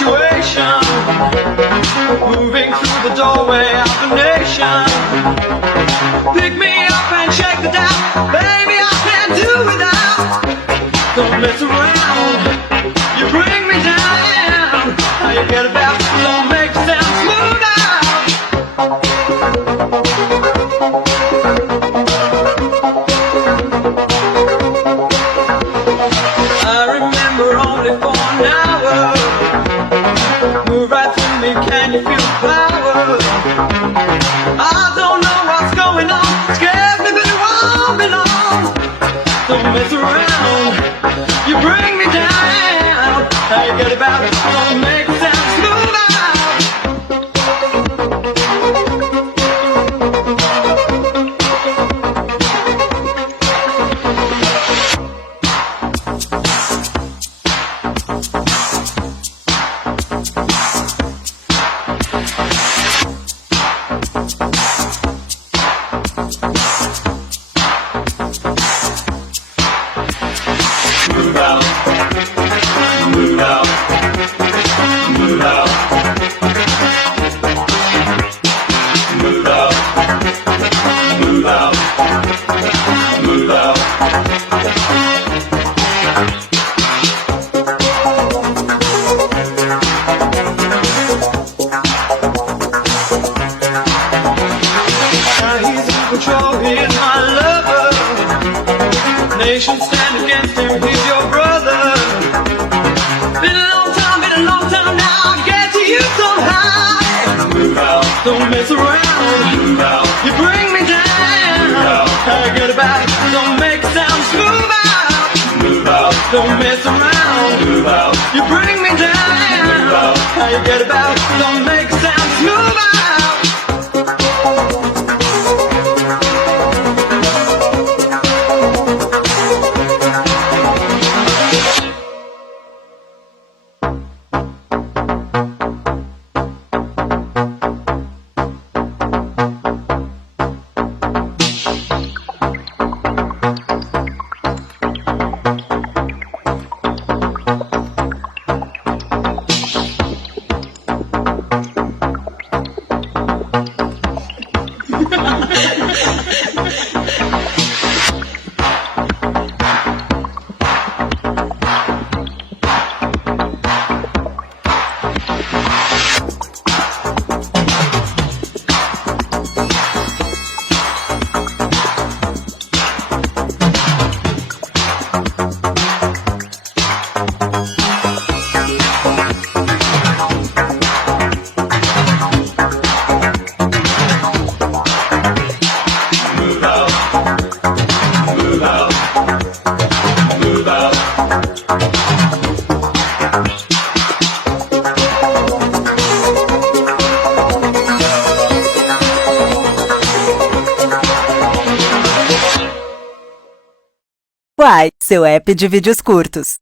situation, moving through the doorway of the nation. Pick me up and shake the doubt, baby, I can't do without. Don't mess around, you bring me down. How you get about, don't make sound smooth out. I remember only for an hour. Move right through me, can you feel the power? I don't know what's going on, scares me but it won't be long. Don't mess around, you bring me down. How you get about, don't make it sound smooth out. Move out, move out, move out, move out, move out, move out. Now he's in control, he is my lover. Nation stand against him, he's your brother. Been a long time now, I get to you somehow. Move out, don't mess around. Move out, you bring me down. Move out, how you get about, don't make sound smooth out. Move out, don't mess around. Move out, you bring me down. Move out, how you get about, don't make sound smooth out. Move out, move out. Uai, seu app de vídeos curtos.